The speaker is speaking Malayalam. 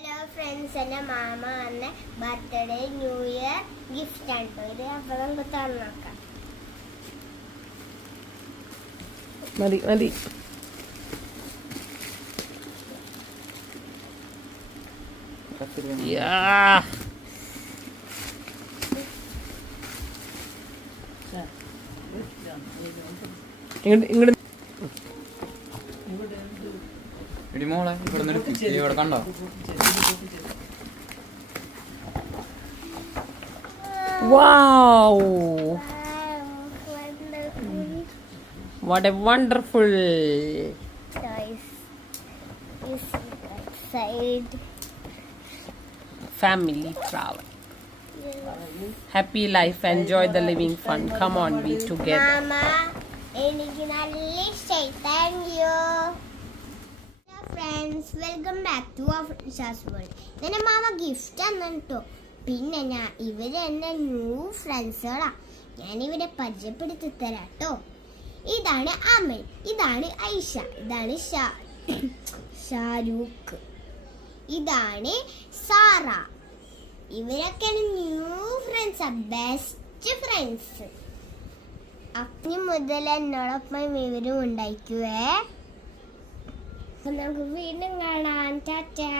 ഹലോ ഫ്രണ്ട്സ്, എൻ്റെ മാമ വന്ന ബർത്ത്ഡേ ന്യൂ ഇയർ ഗിഫ്റ്റ് ആണ് കേട്ടോ ഇത്. അപ്പോൾ നമുക്ക് തുറന്ന് നോക്കാം. മതി മതി. ഇങ്ങോട്ട് മോളെ ഇവിടെ കണ്ടോ? Wow! What a wonderful toys is outside. family travel. Happy life, enjoy the living fun. Come on, be together. Mama, എനിക്ക് നല്ല ഇഷ്ടമായി. Thank you. Friends, welcome back to Afrisha's world. ഇതെന്നെ മാമ ഗിഫ്റ്റ് ആണ് കേട്ടോ. പിന്നെ ഇവര് എൻ്റെ ന്യൂ ഫ്രണ്ട്സുകളാ. ഞാനിവരെ പരിചയപ്പെടുത്തി തരാം കേട്ടോ. ഇതാണ് അമൽ, ഇതാണ് ഐഷ, ഇതാണ് ഷാരൂഖ്, ഇതാണ് സാറ. ഇവരൊക്കെയാണ് ന്യൂ ഫ്രണ്ട്സാ, ബെസ്റ്റ് ഫ്രണ്ട്സ്. അപ്പനി മുതൽ എന്നോടൊപ്പം ഇവരും ഉണ്ടായിക്കുവേ. നമുക്ക് വീണ്ടും കാണാം. ടാറ്റാ.